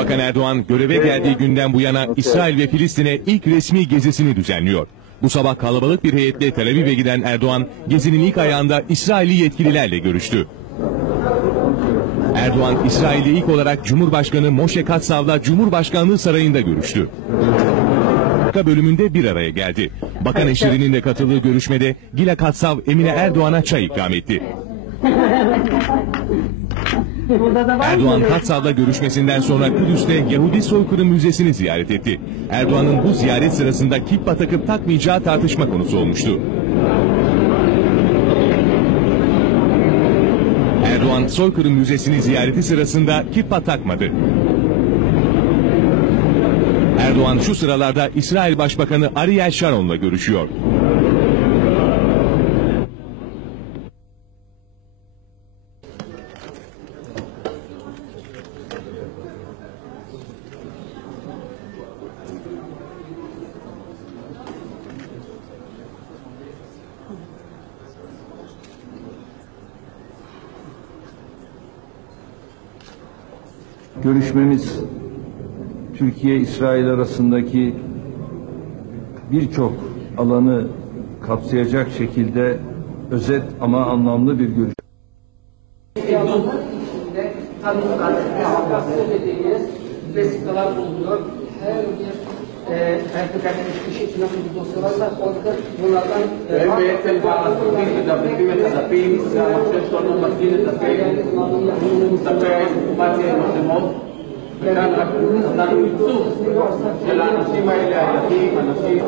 Bakan Erdoğan göreve geldiği günden bu yana İsrail ve Filistin'e ilk resmi gezisini düzenliyor. Bu sabah kalabalık bir heyetle Tel Aviv'e giden Erdoğan, gezinin ilk ayağında İsrailli yetkililerle görüştü. Erdoğan, İsrail'de ilk olarak Cumhurbaşkanı Moshe Katsav'la Cumhurbaşkanlığı Sarayı'nda görüştü. Bölümünde bir araya geldi. Bakan eşlerinin de katıldığı görüşmede Gila Katsav, Emine Erdoğan'a çay ikram etti. Erdoğan, Katsav'la görüşmesinden sonra Kudüs'te Yahudi Soykırım Müzesi'ni ziyaret etti. Erdoğan'ın bu ziyaret sırasında kippa takıp takmayacağı tartışma konusu olmuştu. Erdoğan, Soykırım Müzesi'ni ziyareti sırasında kippa takmadı. Erdoğan şu sıralarda İsrail Başbakanı Ariel Sharon'la görüşüyor. Görüşmemiz Türkiye-İsrail arasındaki birçok alanı kapsayacak şekilde özet ama anlamlı bir görüşme. Vesikalar bulunuyor. Her bir kişi için nasıl bir dosya varsa orada bunlardan וכאן רק נתנו ייצוג של האנשים האלה, הילדים, אנשים.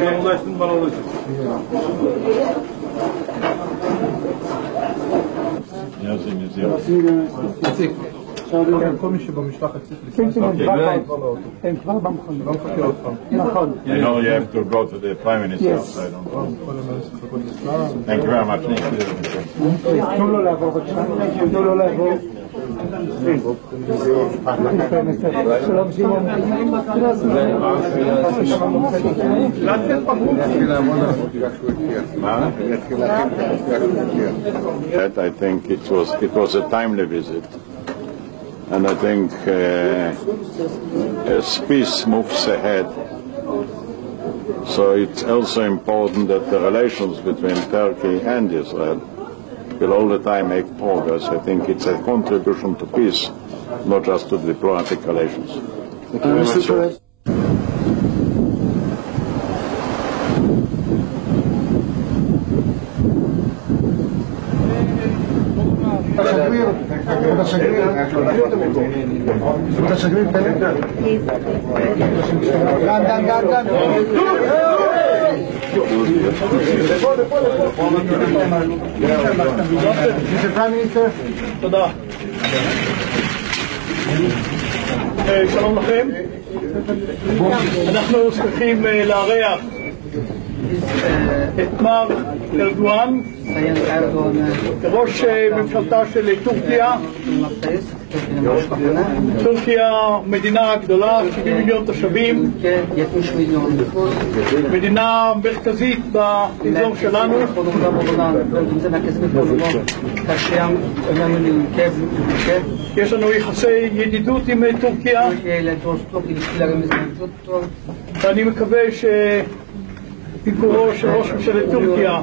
Ben ulaştım, bana ulaşın. You know you have to go to the Prime Minister. Yes. Thank you very much. I think it was a timely visit, and I think as peace moves ahead, so it's also important that the relations between Turkey and Israel will all the time make progress. I think it's a contribution to peace, not just to diplomatic relations. Thank you very much. Mr. Prime Minister, תודה. שלום לכם. אנחנו שמחים לארח את מר ארדואן, ראש ממשלתה של טורקיה. טורקיה מדינה גדולה, 70 מיליון תושבים, מדינה מרכזית באזור שלנו. יש לנו יחסי ידידות עם טורקיה, ואני מקווה שביקורו של ראש ממשלת טורקיה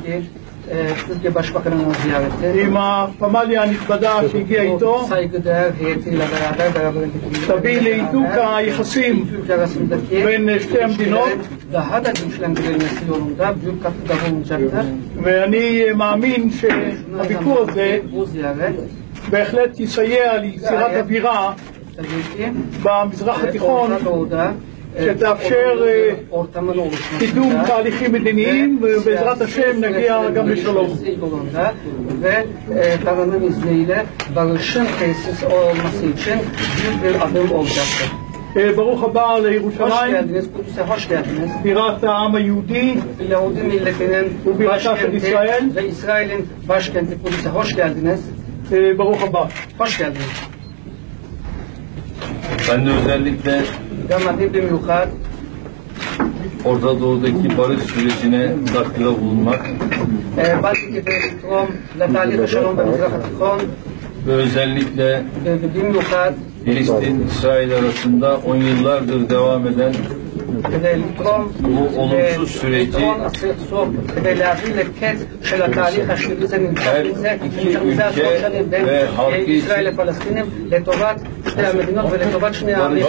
Türkiye Başbakanı'nın ziyareti, עם הפמליה הנכבדה שהגיעה איתו, saygıdeğer heyetiyle beraberlik תביא להידוק היחסים Türkiye arasındaki בין שתי המדינות, ilişkilerin daha da güçlendirilmesi yolunda büyük katkıda bulunacaktır. ואני מאמין שהביקור הזה Bu ziyaret בהחלט יסייע ליצירת אווירה tabii ki במזרח התיכון Orta Doğu'da שתאפשר ortamın oluşmasında קידום תהליכים מדיניים, ובעזרת השם נגיע גם לשלום. yolunda ve Tanrı'nın izniyle barışın tesis olması için büyük bir adım olacaktır. ברוך הבא Hoş לירושלים, geldiniz, Kudüs'e hoş geldiniz. בירת העם היהודי Yahudi milletinin Bu bir başkenti İsrail. ve İsrail'in başkenti Kudüs'e hoş geldiniz. ברוך הבא. Hoş geldiniz. Ben de özellikle Gamadi Bimiuchad, Orta Doğu'daki barış sürecine katkıda bulunmak באתי כדי לתרום לתהליך השלום במזרח התיכון, ve özellikle ובמיוחד Filistin-İsrail arasında 10 yıllardır devam eden כדי לתרום Bu olumsuz süreci לפתרון הסכסוך, כדי להביא לקץ של התהליך השלילי זה נמשך her מזה iki עשרות ülke שנים בין ve halkı ישראל için לפלסטינים לטובת שתי המדינות ולטובת שני העמים.